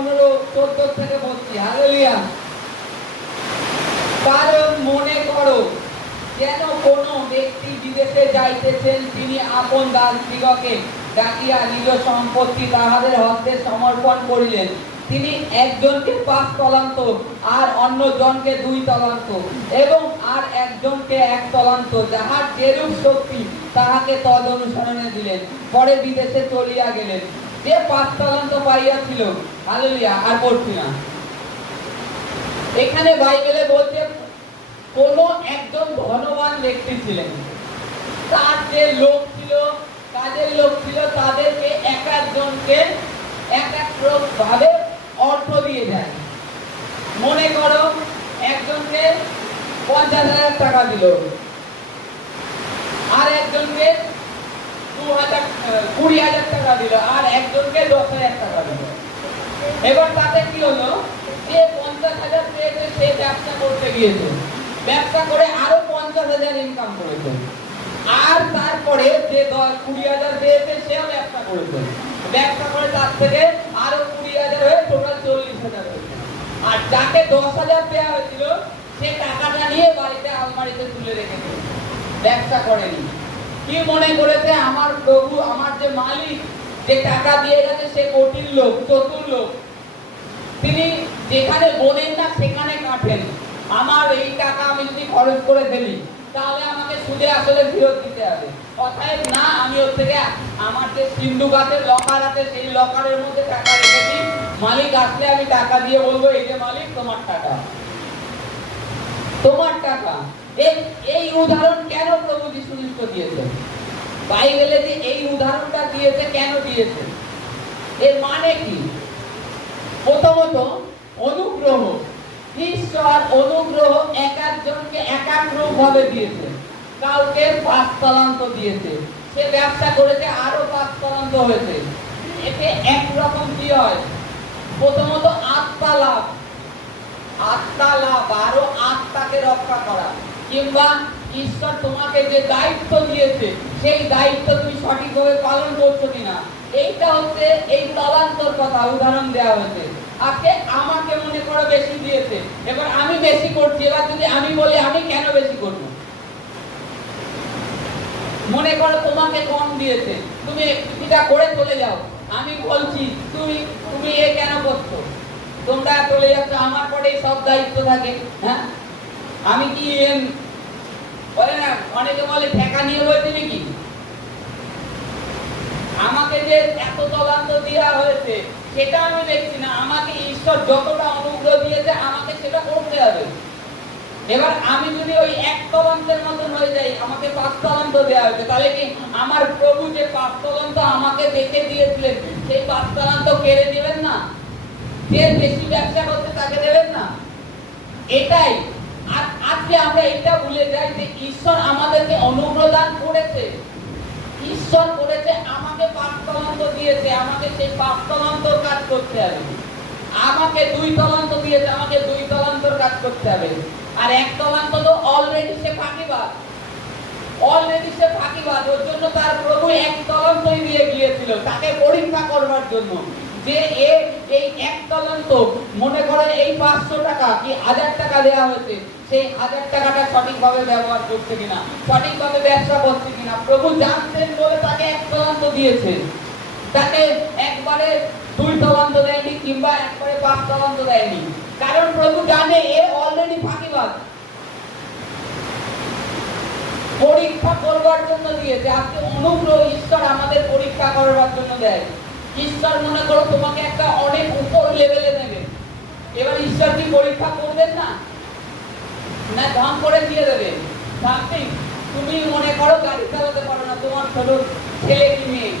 পনেরো, চোদ্দ থেকে বলছি হালেলিয়া কারণ মনে করো, যেন কোনো ব্যক্তি বিদেশে যাইতেছেন, তিনি আপন দাসদিগকে ডাকিয়া নিজ সম্পত্তি তাহাদের হস্তে সমর্পণ করিলেন। তিনি একজনকে পাঁচ তলান্ত আর অন্য জনকে দুই তলান্ত এবং আর একজনকে এক তলান্ত, যাহার যেরূপ শক্তি তাহাকে তদ অনুসরণে দিলেন। পরে বিদেশে চলিয়া গেলেন। যে পাঁচ তলান্ত পাইয়াছিল হালেলুয়া, আর পড়ছি না। এখানে বাইবেলে বলছে, কোন একজন ধনবান ব্যক্তি ছিলেন। তার যে লোক ছিল, কাজের লোক ছিল, তাদেরকে এক একজনকে এক এক ভাবে অর্থ দিয়ে দেয়। মনে করো, একজনকে পঞ্চাশ হাজার টাকা দিল, আর একজনকে কুড়ি হাজার টাকা দিল, আর একজনকে দশ হাজার টাকা দিল। এবার তাতে কি হলো? যে পঞ্চাশ হাজার পেয়েছে, সে ব্যবসা করতে গিয়েছে। ব্যবসা করে আরও পঞ্চাশ হাজার ইনকাম করেছে। আর তারপরে যে দশ, কুড়ি হাজার পেয়েছে, সেও ব্যবসা করেছে। ব্যবসা করে তার থেকে আরও কুড়ি হাজার হয়ে টোটাল চল্লিশ হাজার আর যাকে দশ হাজার দেওয়া হয়েছিল, সে টাকাটা নিয়ে বাড়িতে আলমারিতে তুলে রেখেছে। ব্যবসা করেনি। কি মনে করেছে আমার প্রভু, আমার যে মালিক, যে টাকা দিয়ে গেছে সে কঠিন লোক, চতুর লোক? তিনি যেখানে বলেন না সেখানে কাটেন। আমার এই টাকা আমি যদি খরচ করে ফেলি, তাহলে আমাকে সুদে আসলে ফেরত দিতে হবে। অতএব না, আমি ওর থেকে আমার যে সিন্ধু গাছের লকার আছে, সেই লকারের মধ্যে টাকা রেখেছি। মালিক, আসলে আমি টাকা দিয়ে বলব, এই যে মালিক, তোমার টাকা। তোমার টাকা। এই উদাহরণ কেন প্রভু যীশু খ্রিস্ট দিয়েছে বাইবেলে যে এই উদাহরণটা দিয়েছে, কেন দিয়েছে? এর মানে কি? প্রথমত, অনুগ্রহ। ঈশ্বর অনুগ্রহ এক একজনকে এক এক রূপ ভাবে দিয়েছে। কাউকে পাঁচ তলান্ত দিয়েছে। সে ব্যবসা করেছে, আরও পাঁচ তলান্ত হয়েছে এতে একরকম কি হয়? প্রথমত আত্মা লাভ। আত্মা লাভ, আরও আত্মাকে রক্ষা করা। কিংবা ঈশ্বর তোমাকে যে দায়িত্ব দিয়েছে, সেই দায়িত্ব তুমি সঠিকভাবে পালন করছ কিনা? এইটা হচ্ছে এই তলান্তর কথা, উদাহরণ দেওয়া হয়েছে। আজকে আমাকে মনে করো বেশি দিয়েছে, এবার আমি বেশি করছি, এবার যদি আমি বলি, আমি কেন বেশি করব? মনে করো তোমাকে কম দিয়েছে, তুমি এটা করে চলে যাও। আমি বলছি, তুমি তুমি এ কেন করছ? তোমরা চলে যাচ্ছ, আমার পরেই সব দায়িত্ব থাকে হ্যাঁ? আমি কি বলে না, অনেকে বলে ঠেকা নিয়ে বলছি নাকি? আমাকে যে এত তলান্ত দেওয়া হয়েছে, সেটা আমি দেখছি না। আমাকে ঈশ্বর যতটা অনুগ্রহ দিয়েছে, আমাকে সেটা করতে হবে। এবার আমি যদি ওই এক তলান্তের মতন হয়ে যাই, আমাকে পাঁচ তলান্ত দেওয়া হয়েছে, তাহলে কি আমার প্রভু যে পাঁচ তলান্ত আমাকে দেখে দিয়েছিলেন, সেই পাঁচ তলান্ত কেড়ে দিবেন না? যে বেশি ব্যবসা করতে তাকে দেবেন না? এটাই আর আজকে আমরা এটা ভুলে যাই যে ঈশ্বর আমাদেরকে অনুগ্রহ দান করেছে। ঈশ্বর করেছে, আমাকে পাঁচ তলান্ত দিয়েছে, আমাকে সেই তলান্তর কাজ করতে হবে। আমাকে দুই তলান্ত দিয়েছে, আমাকে দুই তলান্তর কাজ করতে হবে। আর এক তলান্ত তো অলরেডি সে ফাঁকিবাজ। অলরেডি সে ফাঁকিবাজ, ওর জন্য তার প্রভু এক তলান্তই দিয়ে গিয়েছিল, তাকে পরীক্ষা করবার জন্য। যে এ, এই এক তলান্ত মনে করে এই পাঁচশো টাকা কি হাজার টাকা দেওয়া হয়েছে? সেই হাজার টাকাটা সঠিকভাবে ব্যবহার করছে কিনা? সঠিকভাবে ব্যবসা করছে কিনা? প্রভু জানতেন বলে তাকে এক তলান্ত দিয়েছেন তাকে একবারে দুই তলান্ত দেয়নি কিংবা একবারে পাঁচ তলান্ত দেয়নি। কারণ প্রভু জানে এ অলরেডি ফাঁকিবাজ। পরীক্ষা করবার জন্য দিয়েছে। আজকে অনুগ্রহ ঈশ্বর আমাদের পরীক্ষা করবার জন্য দেয়। ঈশ্বর মনে করো তোমাকে একটা অনেক উপর লেভেলে নেবে। এবার ঈশ্বর কি পরীক্ষা করবেন না? না ধাম করে দিয়ে দেবে। সামথিং তুমি মনে করো গাড়ি চালাতে পারো না, তোমার ছোট ছেলে কি মেয়ে?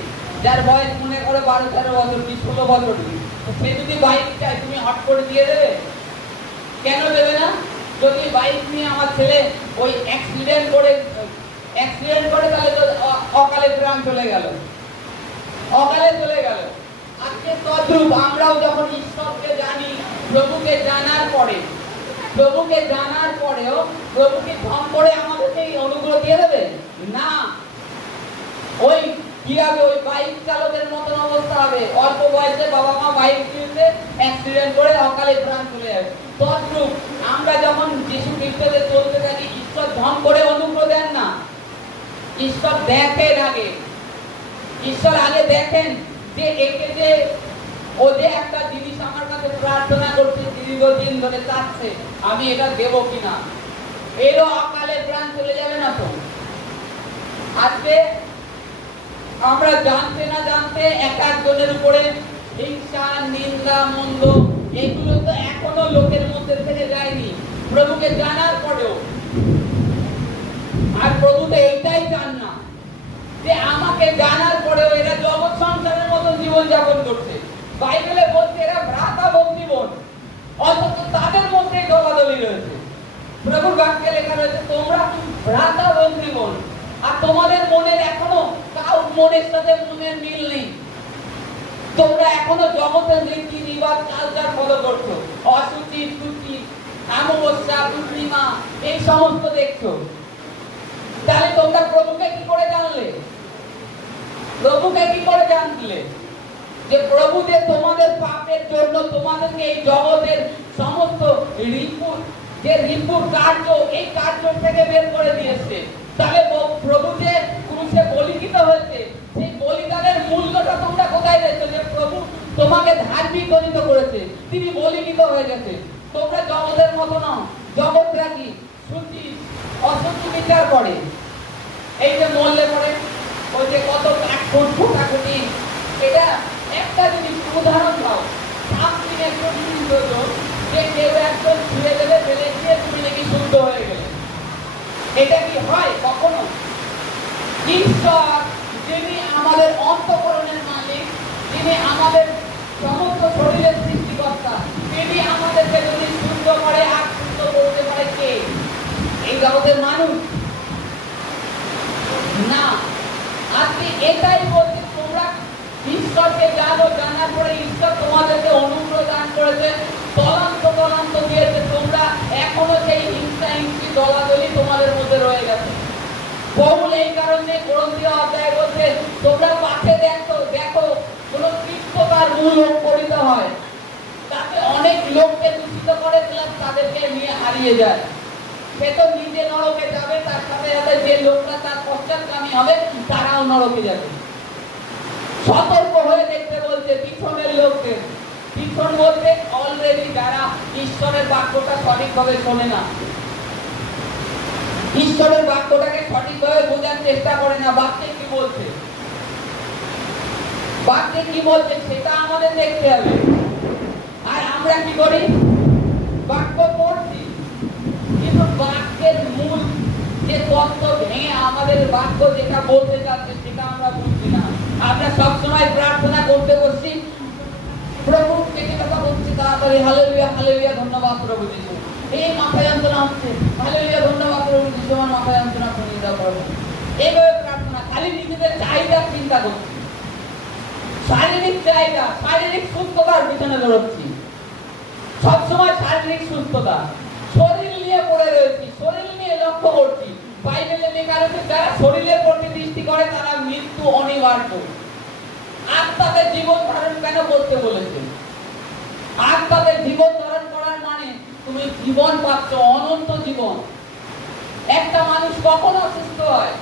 যার বয়স মনে করো বারো, তেরো বছর কি, ষোলো বছর কি? সে যদি বাইক চায়, তুমি হট করে দিয়ে দেবে? কেন দেবে না? যদি বাইক নিয়ে আমার ছেলে ওই অ্যাক্সিডেন্ট করে অ্যাক্সিডেন্ট করে তাহলে তো অকালে প্রাণ চলে গেল। অকালে চলে গেল। আজকে তদ্রূপ আমরাও যখন ঈশ্বরকে জানি, প্রভুকে জানার পরে, প্রভুকে জানার পরেও প্রভুকে ধন করে আমাদেরকে অনুগ্রহ দিয়ে দেবে? না। ওই, কি হবে? ওই বাইক চালকের মতন অবস্থা হবে। অল্প বয়সে বাবা মা বাইক কিনতে অ্যাক্সিডেন্ট করে অকালে প্রাণ চলে যাবে। তদ্রূপ, আমরা যখন যিশু খ্রিস্টদের চলতে থাকি, ঈশ্বর ধন করে অনুগ্রহ দেন না। ঈশ্বর দেখেন আগে ঈশ্বর আগে দেখেন যে একে যে ও যে একটা জিনিস আমার কাছে প্রার্থনা করছে, দীর্ঘদিন ধরে চাচ্ছে, আমি এটা দেব কিনা? এরও অকালে প্রাণ চলে যাবে না তো? আজকে আমরা জানতে না জানতে এক একজনের উপরে হিংসা, নিন্দা, মন্দ, এগুলো তো এখনও লোকের মধ্যে থেকে যায়নি। প্রভুকে জানার পরেও। আর প্রভু তো এইটাই চান না। যে আমাকে জানার পরেও এরা জগৎ সংসারের মতন জীবন যাপন করছে। বাইবেলে বলছে এরা ভ্রাতা জীবন, অথচ তাদের মধ্যে দলাদলি রয়েছে। প্রভুর বাক্যে লেখা রয়েছে, তোমরা ভ্রাতা জীবন, আর তোমাদের মনের এখনও কাউ মনের সাথে মনের মিল নেই। তোমরা এখনও জগতের রীতি, রিবাজ, কালচার ফলো করছ। অসুচি সুচি, অমাবস্যা, পূর্ণিমা, এই সমস্ত দেখছ। তাহলে তোমরা প্রভুকে কি করে জানলে? প্রভুকে কি করে জানলে? যে প্রভু যে তোমাদের পাপের জন্য তোমাদেরকে এই জগতের সমস্ত রিপু, যে রিপুর কার্য, এই কার্য থেকে বের করে দিয়েছে। তাহলে প্রভু যে ক্রুশে বলিকিত হয়েছে, সেই বলিদানের মূল্যটা তোমরা কোথায় দেখছ? যে প্রভু তোমাকে ধার্মিক গণিত করেছে, তিনি বলিকিত হয়ে গেছে। তোমরা জগতের মতো নও জগৎরা কি শুচি অসুচি বিচার করে। এই যে মরলে পরে ওই যে কত ফুট এটা একটা জিনিস, উদাহরণ দাও। দিন একজন হতো যে কেউ একজন ছুঁয়ে দেবে ফেলে দিয়ে তুমি নাকি শুদ্ধ হয়ে গেলে। এটা কি হয় কখনো? ঈশ্বর যিনি আমাদের অন্তকরণের মালিক, যিনি আমাদের সমস্ত শরীরের সৃষ্টিকর্তা, তিনি আমাদেরকে যদি শুদ্ধ করে শুদ্ধ করতে পারে কে? এই জগতের মানুষ না আজকে এটাই বলছে, তোমরা ঈশ্বরকে জানো, জানার পরে ঈশ্বর তোমাদেরকে অনুগ্রহ দান করেছে তলান্ত তলান্ত দিয়েছে। তোমরা এখনও সেই হিংসা, হিংসি, দলাদলি তোমাদের মধ্যে রয়ে গেছে। পৌল এই কারণে গ্রন্থীয় অধ্যায় বলছে, তোমরা পাঠে দেখো দেখো, কোন কৃষ্ণতার মূল করিতে হয়। তাতে অনেক লোককে দূষিত করে, তাদেরকে নিয়ে হারিয়ে যায়। সে তো নিজে নরকে যাবে, তার সাথে সাথে যে লোকটা তার পশ্চাৎগামী হবে, তারাও নরকে যাবে। সতর্ক হয়ে দেখতে বলছে, পিছনের লোকদের, পিছন বলতে অলরেডি যারা ঈশ্বরের বাক্যটা সঠিকভাবে শোনে না। ঈশ্বরের বাক্যটাকে সঠিকভাবে বোঝার চেষ্টা করে না, বাক্যে কি বলছে? বাক্যে কি বলছে, সেটা আমাদের দেখতে হবে। আর আমরা কি করি? বাক্য পড়ছি বাক্যের মূল যে তত্ত্ব ভেঙে আমাদের বাক্য যেটা বলতে চাচ্ছে সেটা আমরা বুঝছি না। আমরা সবসময় প্রার্থনা করতে বসছি। প্রভু থেকে কথা বলছি, তাড়াতাড়ি হালেলুয়া হালেলুয়া ধন্যবাদ প্রভু যিশু। এই মাথা যন্ত্রণা হচ্ছে। হালেলুয়া ধন্যবাদ প্রভু যিশু আমার মাথা যন্ত্রণা করিয়ে দাও প্রভু। এইভাবে প্রার্থনা খালি নিজেদের চাহিদা চিন্তা করছি। শারীরিক চাহিদা, শারীরিক সুস্থতার পিছনে দৌড়চ্ছি। সবসময় শারীরিক সুস্থতা। শরীর নিয়ে পড়ে রয়েছি, শরীর নিয়ে লক্ষ্য করছি। বাইবেলে লেখা রয়েছে, যারা শরীরের প্রতি দৃষ্টি করে, তারা মৃত্যু অনিবার্য। আত্মাদের জীবন ধারণ কেন করতে বলেছে আত্মাদের জীবন ধারণ করার মানে তুমি জীবন পাচ্ছ, অনন্ত জীবন। একটা মানুষ কখন অসুস্থ হয়?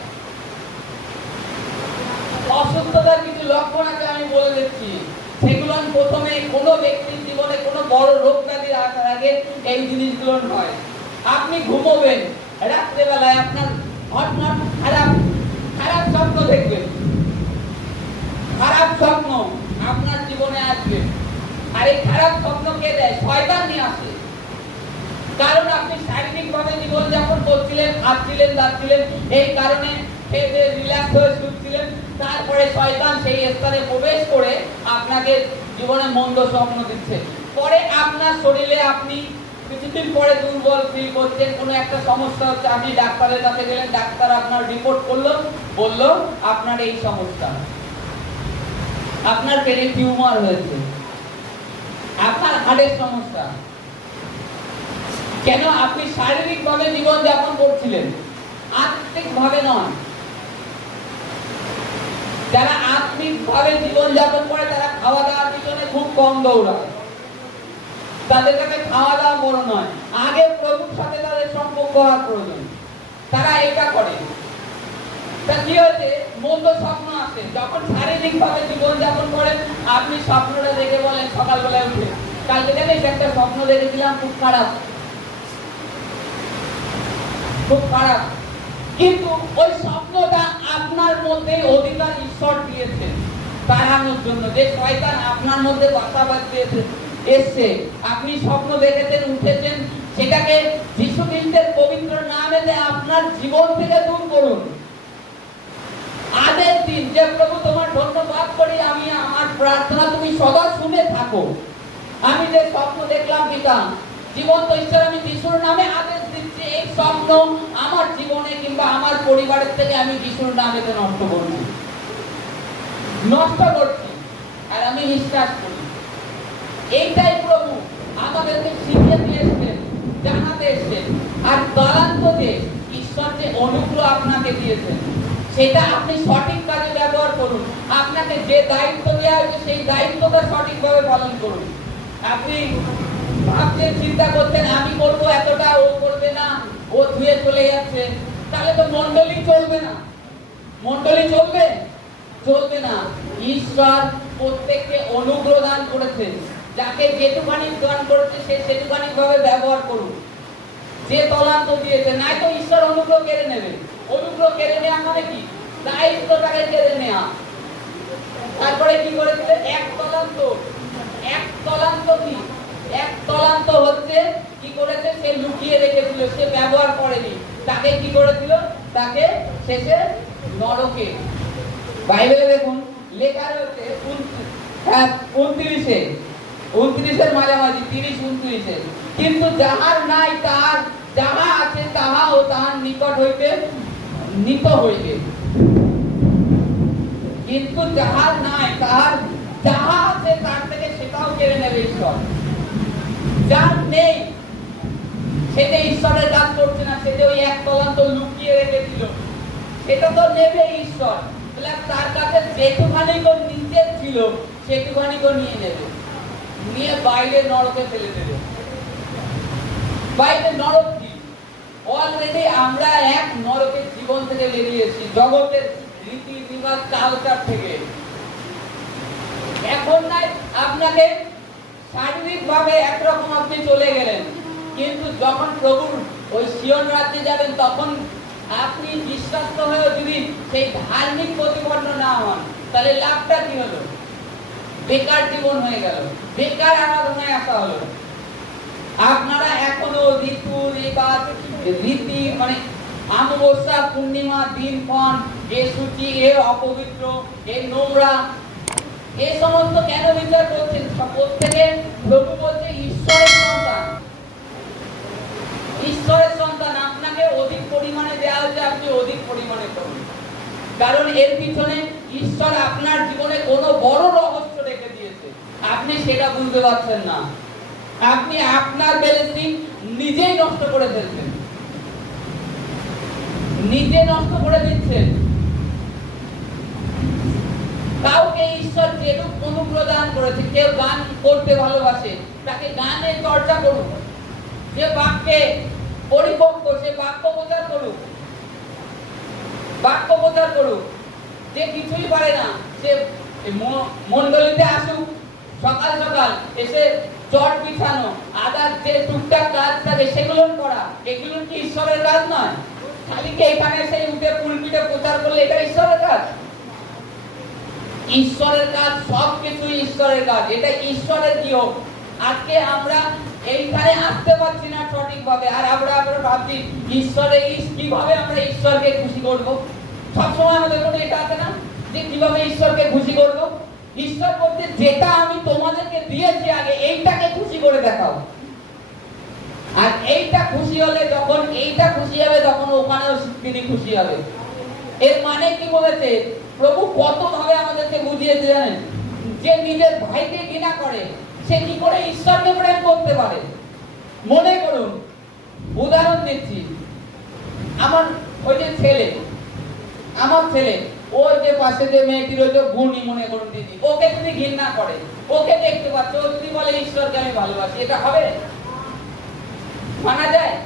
অসুস্থতার কিছু লক্ষণ আছে, আমি বলে দিচ্ছি। সেগুলো প্রথমে কোনো ব্যক্তির জীবনে কোনো বড় রোগ ব্যাধি আসার আগে এই জিনিসগুলো নয়। আপনি ঘুমোবেন। রাত্রেবেলায় আপনার হঠাৎ খারাপ খারাপ স্বপ্ন দেখবেন। খারাপ স্বপ্ন আপনার জীবনে আসবে। আর এই খারাপ স্বপ্ন কে দেয়? শয়তান নিয়ে আসে কারণ আপনি শারীরিকভাবে জীবনযাপন করছিলেন খাচ্ছিলেন দাচ্ছিলেন এই কারণে খেয়ে রিল্যাক্স হয়ে শুচ্ছিলেন, তারপরে শয়তান সেই স্থানে প্রবেশ করে আপনাকে জীবনে মন্দ স্বপ্ন দিচ্ছে। পরে আপনার শরীরে আপনি কিছুদিন পরে দুর্বল ফিল করছেন, কোনো একটা সমস্যা হচ্ছে, আপনি ডাক্তারের কাছে গেলেন, ডাক্তার আপনার রিপোর্ট করল, বলল, আপনার এই সমস্যা। আপনার পেটে টিউমার হয়েছে। আপনার হাড়ের সমস্যা। কেন আপনি শারীরিক ভাবে জীবন যাপন করছিলেন? আত্মিক ভাবে নয় যারা আত্মিক ভাবে জীবন যাপন করে, তারা খাওয়া দাওয়ার পিছনে খুব কম দৌড়ায়। তাদের কাছে খাওয়া দাওয়া বড় নয়। আগে প্রভুর সাথে তাদের সম্পর্ক হওয়া প্রয়োজন। তারা এটা করে। তা কি হয়েছে? মন্দ স্বপ্ন আসে যখন শারীরিক ভাবে জীবন যাপন করেন, আপনি স্বপ্নটা দেখে বলেন, সকালবেলায় উঠে। কালকে জানিস, একটা স্বপ্ন দেখেছিলাম, খুব খারাপ। খুব খারাপ। কিন্তু ওই স্বপ্নটা আপনার মধ্যে অধিকার ঈশ্বর দিয়েছেন তাড়ানোর জন্য। যে শয়তান আপনার মধ্যে বাসা বাঁধতে এসছে। আপনি স্বপ্ন দেখেছেন, উঠেছেন, সেটাকে যিশু খ্রিস্টের পবিত্র নামেতে আপনার জীবন থেকে দূর করুন। আদের দিন যে প্রভু তোমার ধন্যবাদ করি, আমি আমার প্রার্থনা তুমি সদা শুনে থাকো। আমি যে স্বপ্ন দেখলাম, পিতা, জীবন্ত ঈশ্বর, আমি যিশুর নামে আদেশ দিচ্ছি, এই স্বপ্ন আমার জীবনে কিংবা আমার পরিবারের থেকে আমি যিশুর নামেতে নষ্ট করছি। নষ্ট করছি। আর আমি বিশ্বাস করি। এইটাই প্রভু আমাদেরকে শিখিয়ে দিয়েছেন জানাতে এসেছেন। আর তলান্ততে ঈশ্বর যে অনুগ্রহ আপনাকে দিয়েছেন, সেটা আপনি সঠিক কাজে ব্যবহার করুন। আপনাকে যে দায়িত্ব দেওয়া হয়েছে, সেই দায়িত্বটা সঠিকভাবে পালন করুন। আপনি ভাবছেন, চিন্তা করছেন, আমি করব এতটা, ও করবে না, ও ধুয়ে চলে যাচ্ছে। তাহলে তো মন্ডলী চলবে না। মন্ডলী চলবে? চলবে না। ঈশ্বর প্রত্যেককে অনুগ্রহ দান করেছেন। যাকে যেটুখানি দান করেছে সে সেটুখানি ভাবে ব্যবহার করুন যে তলান্ত দিয়েছে নাই তো ঈশ্বর অনুগ্রহ কেড়ে নেবে। অনুগ্রহ কেড়ে নেওয়া মানে কি? দায়িত্বটাকে কেড়ে নেওয়া। তারপরে কি করেছিল এক তলান্ত। এক তলান্ত কি? এক তলান্ত হচ্ছে কি করেছে? সে লুকিয়ে রেখেছিল সে ব্যবহার করেনি। তাকে কি করে করেছিল? তাকে শেষে নরকে। বাইবেলে দেখুন লেখা রয়েছে হ্যাঁ, উনত্রিশে। উনত্রিশের মাঝামাঝি, তিরিশ উনত্রিশে কিন্তু যাহার নাই তার যাহা আছে তাহাও তাহার নিকট হইতে নিত হইবে। কিন্তু যাহার নাই তাহার, যাহা আছে তার থেকে সেটাও কেড়ে নেবে ঈশ্বর। যার নেই সেটা ঈশ্বরের কাজ করছে না সেটা ওই এক তলান্ত লুকিয়ে রেখেছিল, সেটা তো নেবে ঈশ্বর। তার কাছে যেটুখানি নিজের ছিল, সেটুখানি নিয়ে নেবে। নিয়ে বাইরে নরকে ফেলে দেবে। বাইরে নরক কি? অলরেডি আমরা এক নরকের জীবন থেকে বেরিয়েছি, জগতের রীতি রিবাজ কালচার থেকে। এখন নাই, আপনাকে শারীরিক ভাবে একরকম আপনি চলে গেলেন। কিন্তু যখন প্রভুর ওই সিয়ন রাজ্যে যাবেন, তখন আপনি বিশ্বাস্ত হয়ে যদি সেই ধার্মিক প্রতিপন্ন না হন, তাহলে লাভটা কি হলো? বেকার জীবন হয়ে গেল। বেকার আরাধনায় আসা হলো। আপনারা এখনও ঋতু, রেবাজ, রীতি মানে অমাবস্যা, পূর্ণিমা, দিন দিনক্ষণ এ সূচি, এ অপবিত্র, এ নোংরা এই সমস্ত কেন বিচার করছেন? প্রত্যেকে প্রভু বলছে, ঈশ্বরের সন্তান। ঈশ্বরের সন্তান, আপনাকে অধিক পরিমাণে দেওয়া হচ্ছে আপনি অধিক পরিমাণে করুন। কারণ এর পিছনে ঈশ্বর আপনার জীবনে কোনো বড় রহস্য আপনি সেটা বুঝতে পারছেন না। আপনি আপনার ব্যালেন্সিং নিজেই নষ্ট করে ফেলছেন। নিজে নষ্ট করে দিচ্ছেন। কাউকে ঈশ্বর যেরূপ অনুগ্রহ দান করেছে, কেউ গান করতে ভালোবাসে, তাকে গানের চর্চা করুক। যে বাক্যে পরিপক্ক, সে বাক্য প্রচার করুক। বাক্য প্রচার করুক। যে কিছুই পারে না, সে ম- মণ্ডলীতে আসুক। সকাল সকাল এসে চট বিছানো আদার যে টুকটাক কাজ থাকে সেগুলো করা, এগুলো কি ঈশ্বরের কাজ নয়? খালি কি এখানে এসে উঠে পুলপিটে প্রচার করলে এটা ঈশ্বরের কাজ? ঈশ্বরের কাজ সব কিছুই ঈশ্বরের কাজ, এটা ঈশ্বরের নিয়ম। আজকে আমরা এইখানে আসতে পারছি না সঠিকভাবে, আর আমরা আমরা ভাবছি ঈশ্বরের ইস- কীভাবে আমরা ঈশ্বরকে খুশি করব? সবসময় আমাদের মনে এটা আছে না, যে কীভাবে ঈশ্বরকে খুশি করব? ঈশ্বর বলতে যেটা আমি তোমাদেরকে দিয়েছি আগে, এইটাকে খুশি করে দেখাও। আর এইটা খুশি হলে যখন, এইটা খুশি হবে, তখন ওখানেও তিনি খুশি হবে। এর মানে কি বলেছে? প্রভু কত ভাবে আমাদেরকে বুঝিয়েছে জানেন? যে নিজের ভাইকে ঘৃণা করে, সে কি করে ঈশ্বরকে প্রেম করতে পারে? মনে করুন, উদাহরণ দিচ্ছি। আমার ওই যে ছেলে, আমার ছেলে ওই যে পাশে যে মেয়েটি রয়েছে, গুণী মনে করুন দিদি। ওকে যদি ঘৃণা করে, ওকে দেখতে পাচ্ছ যদি বলে, ঈশ্বরকে আমি ভালোবাসি এটা হবে? মানা যায়?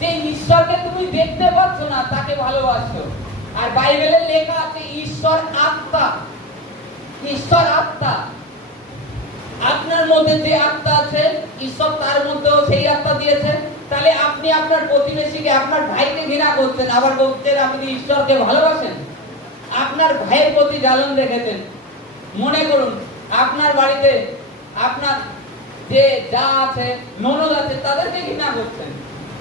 যে ঈশ্বরকে তুমি দেখতে পাচ্ছ না, তাকে ভালোবাসছো। আর বাইবেলে লেখা আছে, ঈশ্বর আত্মা ঈশ্বর আত্মা। আপনার মধ্যে যে আত্মা আছে, ঈশ্বর তার মধ্যেও সেই আত্মা দিয়েছে। তাহলে আপনি আপনার প্রতিবেশীকে, আপনার ভাইকে ঘৃণা করছেন, আবার বলছেন, আপনি ঈশ্বরকে ভালোবাসেন? আপনার ভাইয়ের প্রতি জ্বালন রেখেছেন। মনে করুন, আপনার বাড়িতে আপনার যে যা আছে, ননদ আছে, তাদেরকে ঘৃণা করছেন।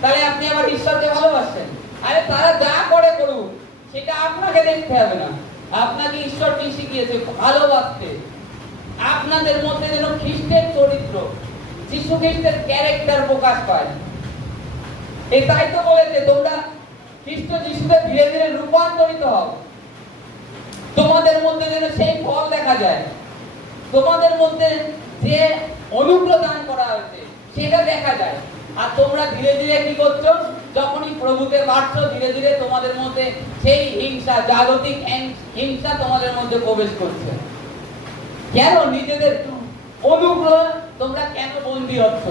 তাহলে আপনি আবার ঈশ্বরকে ভালোবাসছেন। আরে তারা যা করে করুক, সেটা আপনাকে দেখতে হবে না। আপনাকে ঈশ্বর কি শিখিয়েছে? ভালোবাসতে। আপনাদের মধ্যে যেন খ্রিস্টের চরিত্র, যিশু খ্রিস্টের ক্যারেক্টার প্রকাশ পায়। এই তাই তো বলেছে, তোমরা খ্রিস্ট যিশুতে ধীরে ধীরে রূপান্তরিত হও। তোমাদের মধ্যে যেন সেই ফল দেখা যায়। তোমাদের মধ্যে যে অনুগ্রহ দান করা হয়েছে, সেটা দেখা যায়। আর তোমরা ধীরে ধীরে কি করছ? যখনই প্রভুকে বাড়ছো ধীরে ধীরে তোমাদের মধ্যে সেই হিংসা, জাগতিক হিংসা তোমাদের মধ্যে প্রবেশ করছে। কেন নিজেদের অনুগ্রহ তোমরা কেন বন্দী হচ্ছ?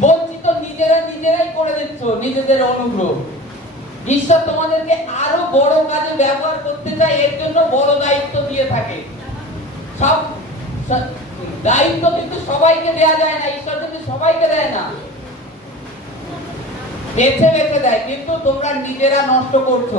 বঞ্চিত নিজেরা নিজেরাই করে দিচ্ছ নিজেদের অনুগ্রহ। ঈশ্বর তোমাদেরকে আরও বড় কাজে ব্যবহার করতে চায়, এর জন্য বড় দায়িত্ব দিয়ে থাকে। সব দায়িত্ব কিন্তু সবাইকে দেয়া যায় না, ঈশ্বর কিন্তু সবাইকে দেয় না। বেছে বেছে দেয়, কিন্তু তোমরা নিজেরা নষ্ট করছ।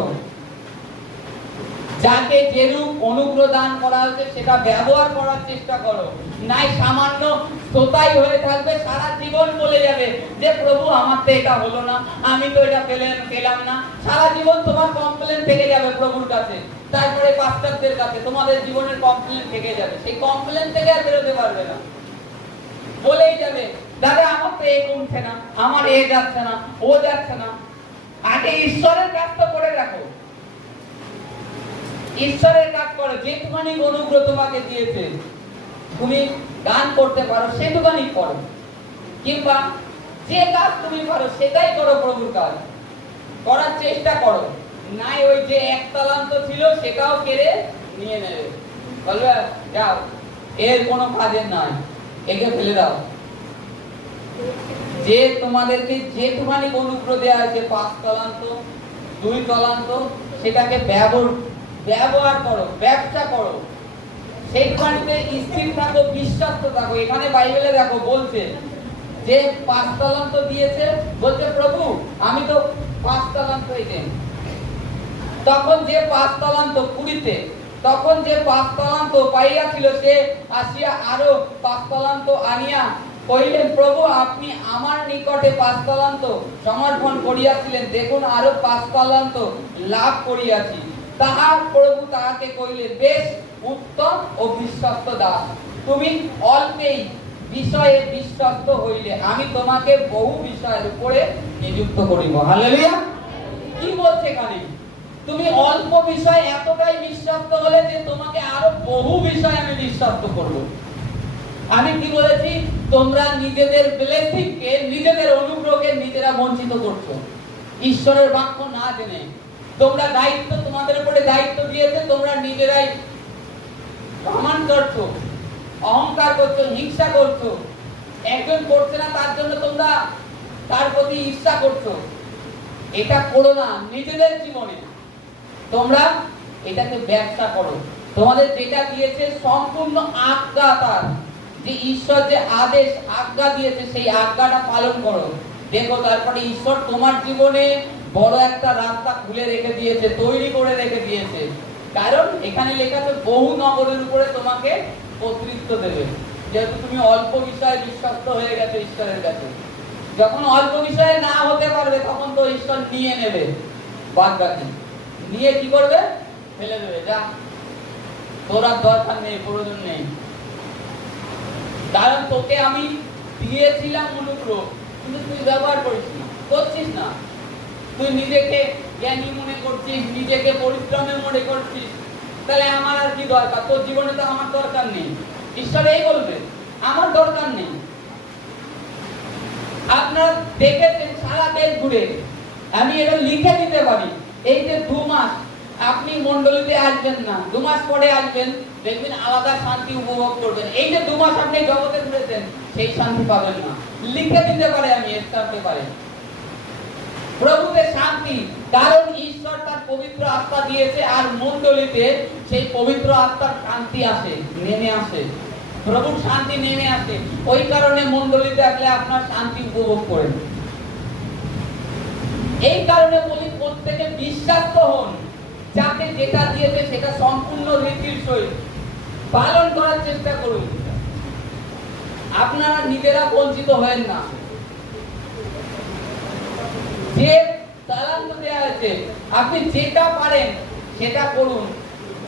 যাকে যেরূপ অনুগ্রহ দান করা হয়েছে, সেটা ব্যবহার করার চেষ্টা করো। নাই সামান্য শ্রোতাই হয়ে থাকবে, সারা জীবন বলে যাবে যে, প্রভু, আমার তো এটা হলো না, আমি তো এটা পেলেন, পেলাম না। সারা জীবন তোমার কমপ্লেন থেকে যাবে প্রভুর কাছে। তারপরে পাস্টারদের কাছে, তোমাদের জীবনের কমপ্লেন থেকে যাবে। সেই কমপ্লেন থেকে আর বেরোতে পারবে না। বলেই যাবে, দাদা, আমার তো এ কমছে না, আমার এ যাচ্ছে না, ও যাচ্ছে না। আগে ঈশ্বরের কাজ তো করে রাখো। ঈশ্বরের কাজ করো যেটুখানি অনুগ্রহ তোমাকে দিয়েছে, তুমি গান করতে পারো সেটুখানি করো। কিংবা যে কাজ তুমি পারো, সেটাই করো প্রভুর কাজ। করার চেষ্টা করো। নাই ওই যে এক তালান্ত ছিল, সেটাও কেড়ে নিয়ে নেবে। বলবে, যাও, এর কোনো কাজের নয় একে ফেলে দাও। যে তোমাদেরকে যেটুখানি অনুগ্রহ দেওয়া হয়েছে, পাঁচ তলান্ত, দুই তলান্ত, সেটাকে ব্যবহার ব্যবহার করো, ব্যবসা করো। সেইটুখানিতে স্থির থাকো, বিশ্বাস্ত থাকো। এখানে বাইবেলে দেখো, বলছে যে পাঁচ তলান্ত দিয়েছে, বলছে, প্রভু, আমি তো পাঁচ তলান্ত দেন তখন যে পাঁচ তলান্ত কুড়িতে, তখন যে পাঁচ তলান্ত পাইয়াছিল সে আসিয়া আরও পাঁচ তলান্ত আনিয়া কহিলেন, প্রভু, আপনি আমার নিকটে পাঁচ তলান্ত সমর্পণ করিয়াছিলেন। দেখুন, আরও পাঁচ তলান্ত লাভ করিয়াছি। তাহার প্রভু তাহাকে কহিলেন, বেশ, উত্তম ও বিশ্বস্ত দাস। তুমি অল্পেই বিষয়ে বিশ্বস্ত হইলে, আমি তোমাকে বহু বিষয়ের উপরে নিযুক্ত করিব। হালেলুয়া। কি বলছে এখানে? তুমি অল্প বিষয় এতটাই বিশ্বস্ত হলে যে তোমাকে আরও বহু বিষয় আমি বিশ্বস্ত করব। আমি কি বলেছি? তোমরা নিজেদের ব্লেসিংকে নিজেদের অনুগ্রহকে নিজেরা বঞ্চিত করছ। ঈশ্বরের বাক্য না জেনে তোমরা দায়িত্ব তোমাদের উপরে দায়িত্ব দিয়েছে, তোমরা নিজেরাই প্রমাণ করছ, অহংকার করছ, হিংসা করছ। একজন করছে না, তার জন্য তোমরা তার প্রতি ঈর্ষা করছ। এটা করো না, নিজেদের জীবনে। তোমরা এটাকে ব্যবসা করো। তোমাদের যেটা দিয়েছে সম্পূর্ণ আজ্ঞা তার। যে ঈশ্বর যে আদেশ, আজ্ঞা দিয়েছে, সেই আজ্ঞাটা পালন করো। দেখো, তারপরে ঈশ্বর তোমার জীবনে বড় একটা রাস্তা খুলে রেখে দিয়েছে, তৈরি করে রেখে দিয়েছে। কারণ এখানে লেখা আছে, বহু নগরের উপরে তোমাকে কর্তৃত্ব দেবে। যেহেতু তুমি অল্প বিষয়ে বিশ্বস্ত হয়ে গেছো ঈশ্বরের কাছে। যখন অল্প বিষয়ে না হতে পারবে, তখন তো ঈশ্বর নিয়ে নেবে বাদ বাকি নিয়ে কি করবে? ফেলে দেবে। যা, তোর আর দরকার নেই, প্রয়োজন নেই। কারণ তোকে আমি দিয়েছিলাম অনুগ্রহ, কিন্তু তুই ব্যবহার করিস না, করছিস না। তুই নিজেকে জ্ঞানী মনে করছিস, নিজেকে পরিশ্রমের মনে করছিস, তাহলে আমার আর কি দরকার? তোর জীবনে তো আমার দরকার নেই। ঈশ্বর এই বলবে, আমার দরকার নেই। আপনারা দেখেছেন সারা দেশ ঘুরে, আমি এটা লিখে দিতে পারি, এই যে দু মাস আপনি মন্ডলীতে আসবেন না, দু মাস পরে আসবেন, দেখবেন আলাদা শান্তি উপভোগ করবেন। এই যে দু মাস আপনি জগতে ঘুরেছেন, সেই শান্তি পাবেন না। লিখে দিতে পারে আমি স্টাম্পে পারে। প্রভুতে শান্তি, কারণ ঈশ্বর তার পবিত্র আত্মা দিয়েছে আর মণ্ডলীতে সেই পবিত্র আত্মার শান্তি আসে, নেমে আসে। প্রভুর শান্তি নেমে আসে। ওই কারণে মণ্ডলীতে আসলে আপনার শান্তি উপভোগ করেন। এই কারণে বলি, প্রত্যেকে বিশ্বাস্ত হন, যাকে যেটা দিয়েছে সেটা সম্পূর্ণ রীতির সহিত। পালন করার চেষ্টা করুন। আপনারা নিজেরা বঞ্চিত হবেন না। যে তালান্ত দেওয়া আছে? আপনি যেটা পারেন, সেটা করুন।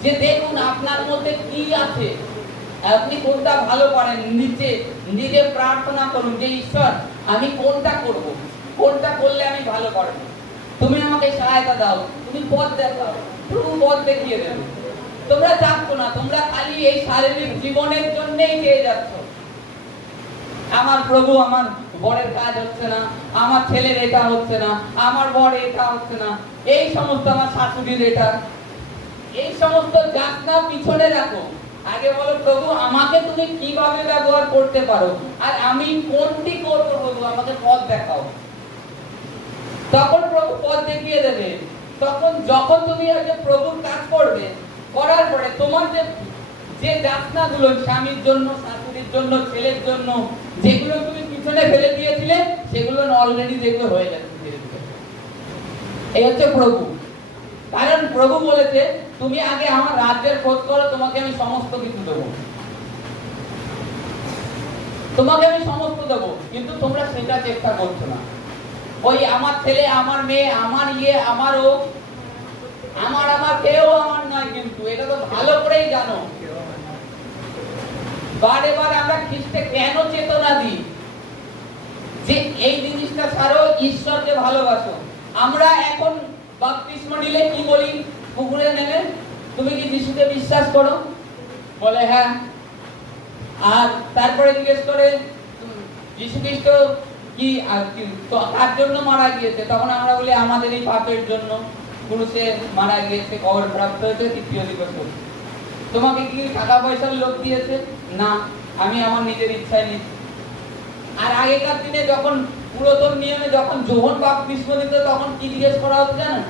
যে দেখুন আপনার মধ্যে কি আছে। আপনি কোনটা ভালো পারেন? নিজে নিজে প্রার্থনা করুন যে, ঈশ্বর, আমি কোনটা করব? কোনটা করলে আমি ভালো পারব? তুমি আমাকে সহায়তা দাও। তুমি পথ দেখাও। প্রভু পথ দেখিয়ে দেবে। তোমরা চাচ্ছো না। তোমরা খালি এই শারীরিক জীবনের জন্যই চেয়ে যাচ্ছ। আমার প্রভু আমার বরের কাজ হচ্ছে না, আমার ছেলের এটা হচ্ছে না, আমার বর এটা হচ্ছে না, এই সমস্ত আমার শাশুড়ির এটা। এই সমস্ত যাতনা পিছনে রাখো। আগে বলো, প্রভু, আমাকে তুমি কীভাবে ব্যবহার করতে পারো? আর আমি কোনটি করব প্রভু? আমাকে পথ দেখাও। তখন প্রভু পথ দেখিয়ে দেবে। তখন যখন তুমি যে প্রভুর কাজ করবে, করার পরে তোমার যে যে যাতনাগুলো স্বামীর জন্য শাশুড়ির জন্য, ছেলের জন্য, যেগুলো তুমি পিছনে ফেলে দিয়েছিলে, সেগুলো অলরেডি দেখবে হয়ে যাচ্ছে এই হচ্ছে প্রভু। কারণ প্রভু বলেছে, তুমি আগে আমার রাজ্যের খোঁজ করো, তোমাকে আমি সমস্ত কিছু দেবো। তোমাকে আমি সমস্ত দেবো, কিন্তু তোমরা সেটা চেষ্টা করছ না। ওই আমার ছেলে, আমার মেয়ে, আমার ইয়ে আমারও আমার আমার কেউ আমার নয় কিন্তু, এটা তো ভালো করেই জানো। বারে বার আমরা খ্রিস্টে কেন চেতনা দিই? যে এই জিনিসটা ছাড়ো ঈশ্বরকে ভালোবাসো। আমরা এখন নিলে কি বলি? পুকুরে নেমে তুমি কি যিশুকে বিশ্বাস করো? বলে হ্যাঁ। আর তারপরে জিজ্ঞেস করে যিশু খ্রিস্ট কি তার জন্য মারা গিয়েছে? তখন আমরা বলি, আমাদের এই পাপের জন্য। পুরুষে মারা গিয়েছে, কবর প্রাপ্ত হয়েছে, তৃতীয় দিবস তোমাকে কি টাকা পয়সার লোক দিয়েছে? না, আমি আমার নিজের ইচ্ছায় নিচ্ছি। আর আগেকার দিনে যখন পুরাতন নিয়মে যখন যোহন বাপ বিষ্ম দিত, তখন কি জিজ্ঞেস করা হতো জানেন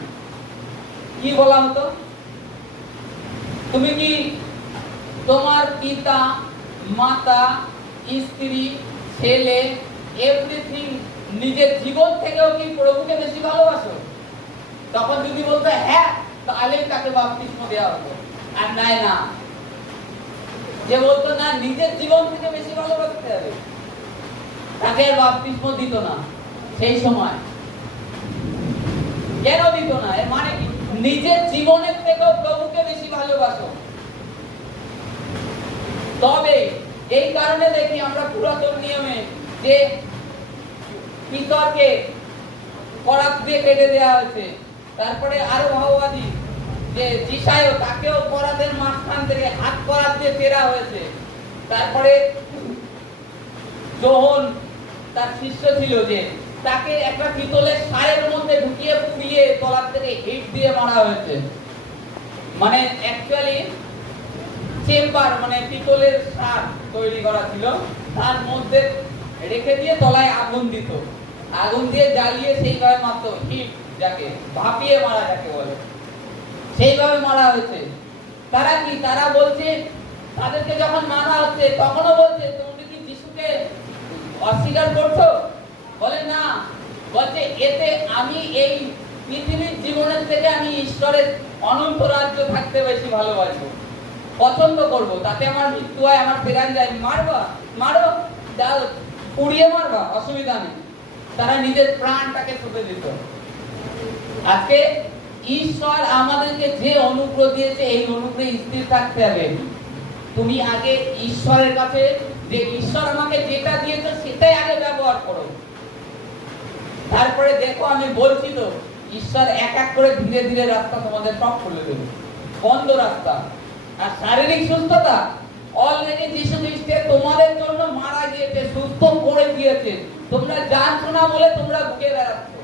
কি বলা হতো? তুমি কি তোমার পিতা, মাতা, স্ত্রী, ছেলে এভরিথিং নিজের জীবন থেকেও কি প্রভুকে বেশি ভালোবাসো? তখন যদি বলতো হ্যাঁ তাহলে তাকে বাপতিস্ম দেওয়া হতো। আর না। যে বলতো, না, নিজের জীবন থেকে বেশি ভালোবাসতে হবে। তাকে দিত না, সেই সময়। কেন দিত না? এর মানে কি? নিজের জীবনের প্রভুকে বেশি ভালোবাসো। তবে এই কারণে দেখি আমরা পুরাতন নিয়মে যে পিতরকে করাত দিয়ে কেটে দেওয়া হয়েছে। তারপরে আরও ভাওবাদী যে জিসায়ও তাকেও করাতের মাঝখান থেকে হাত করাত দিয়ে ফেরা হয়েছে। তারপরে যোহন তার শিষ্য ছিল যে তাকে একটা পিতলের সারের মধ্যে ঢুকিয়ে পুড়িয়ে তলার থেকে হিট দিয়ে মারা হয়েছে। মানে অ্যাকচুয়ালি চেম্বার মানে পিতলের সার তৈরি করা ছিল, তার মধ্যে রেখে দিয়ে তলায় আগুন দিত। আগুন দিয়ে জ্বালিয়ে সেইভাবে মারতো হিট যাকে, ভাপিয়ে মারা যাকে বলে। সেইভাবে মারা হয়েছে। তারা কি, তারা বলছে, তাদেরকে যখন মারা হচ্ছে, তখনও বলছে, তুমি কি যিশুকে অস্বীকার করছ? বলে, না। বলছে, এতে আমি এই পৃথিবীর জীবনের থেকে আমি ঈশ্বরের অনন্ত রাজ্য থাকতে বেশি ভালোবাসবো, পছন্দ করব। তাতে আমার মৃত্যু হয়, আমার ফেরান যায়। মারবা, মারো যাও পুড়িয়ে মারবা, অসুবিধা নেই। তারা নিজের প্রাণটাকে ছুটে দিত। আজকে ঈশ্বর আমাদেরকে যে অনুগ্রহ দিয়েছে, এই অনুগ্রহে স্থির থাকতে হবে। তুমি আগে ঈশ্বরের কাছে, যে ঈশ্বর আমাকে যেটা দিয়েছে, সেটাই আগে ব্যবহার করো। তারপরে দেখো, আমি বলছি তো, ঈশ্বর এক এক করে ধীরে ধীরে রাস্তা তোমাদের সব খুলে দেবে। বন্ধ রাস্তা। আর শারীরিক সুস্থতা অলরেডি যিশু খ্রিস্টে তোমাদের জন্য মারা গিয়েছে, সুস্থ করে দিয়েছে। তোমরা জানছো না বলে তোমরা ভুগে বেড়াচ্ছ।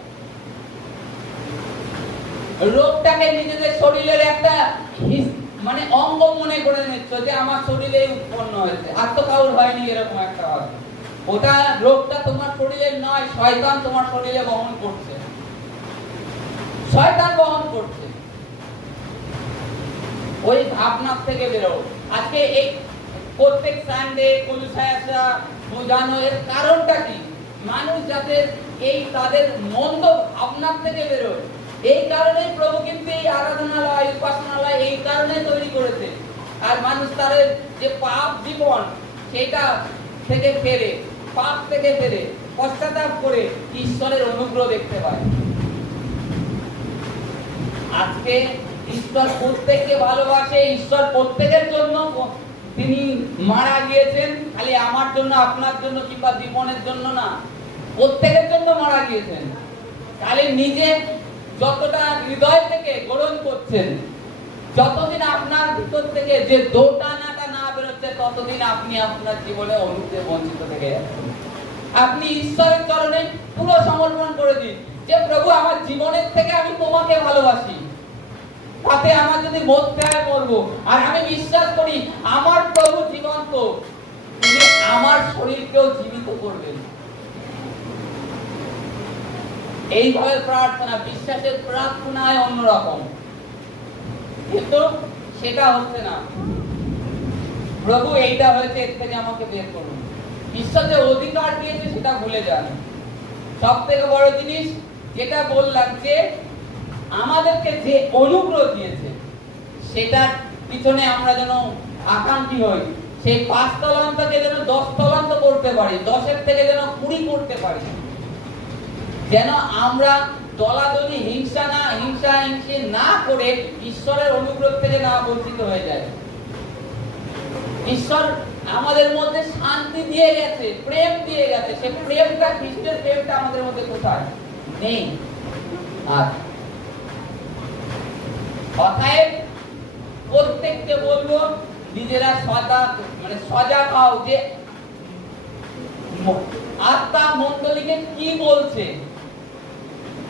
রোগটাকে নিজেদের শরীরের একটা মানে অঙ্গ মনে করে নিচ্ছ যে আমার শরীরে উৎপন্ন হয়েছে। আর তো কাউর হয়নি এরকম একটা ওটা রোগটা তোমার শরীরের নয়, শয়তান তোমার শরীরে বহন করছে। শয়তান বহন করছে। ওই ভাবনা থেকে বেরো আজকে এই প্রত্যেক সানডে কলুসায় আসা বোঝানো এর কারণটা কি? মানুষ যাতে এই তাদের মন্দ ভাবনা থেকে বেরোয়। এই কারণে প্রভু কিন্তু এই আরাধনালয় উপাসনালয় এই কারণে তৈরি করেছে। আর মানুষ তাদের যে পাপ জীবন, সেটা থেকে ফেরে, পাপ থেকে ফেরে, পশ্চাতাপ করে ঈশ্বরের অনুগ্রহ দেখতে পায়। আজকে ঈশ্বর প্রত্যেককে ভালোবাসে, ঈশ্বর প্রত্যেকের জন্য তিনি মারা গিয়েছেন, খালি আমার জন্য, আপনার জন্য কিংবা জীবনের জন্য না, প্রত্যেকের জন্য মারা গিয়েছেন। খালি নিজে যতটা হৃদয় থেকে গ্রহণ করছেন, যতদিন আপনার ভিতর থেকে যে দোটানাটা না বেরোচ্ছে, ততদিন আপনি আপনার জীবনে অনুগ্রহে বঞ্চিত থেকে যাচ্ছেন। আপনি ঈশ্বরের চরণে পুরো সমর্পণ করে দিন যে, প্রভু, আমার জীবনের থেকে আমি তোমাকে ভালোবাসি। তাতে আমার যদি মত হয় মরবো। আর আমি বিশ্বাস করি, আমার প্রভু জীবন্ত। তিনি আমার শরীরকেও জীবিত করবেন। এইভাবে প্রার্থনা, বিশ্বাসের প্রার্থনায় অন্যরকম। কিন্তু সেটা হচ্ছে না। প্রভু, এইটা হয়েছে, এর থেকে আমাকে বের করুন। ঈশ্বর অধিকার দিয়েছে, সেটা ভুলে যান। সব থেকে বড় জিনিস, যেটা বললাম যে, আমাদেরকে যে অনুগ্রহ দিয়েছে, সেটার পিছনে আমরা যেন আকাঙ্ক্ষী হই। সেই পাঁচ তলান্তকে যেন দশ তলান্ত করতে পারি, দশের থেকে যেন কুড়ি করতে পারি। যেন আমরা দলাদলি, হিংসা না, হিংসা হিংসি না করে ঈশ্বরের অনুগ্রহ থেকে না বঞ্চিত হয়ে যায়। ঈশ্বর আমাদের মধ্যে শান্তি দিয়ে গেছে, প্রেম দিয়ে গেছে। সে প্রেমটা, খ্রিস্টের প্রেমটা আমাদের মধ্যে কোথায়? নেই। আর কথায় প্রত্যেককে বলব, নিজেরা সজাগ মানে সজাগ হও যে আত্মা মন্ডলীকে কি বলছে?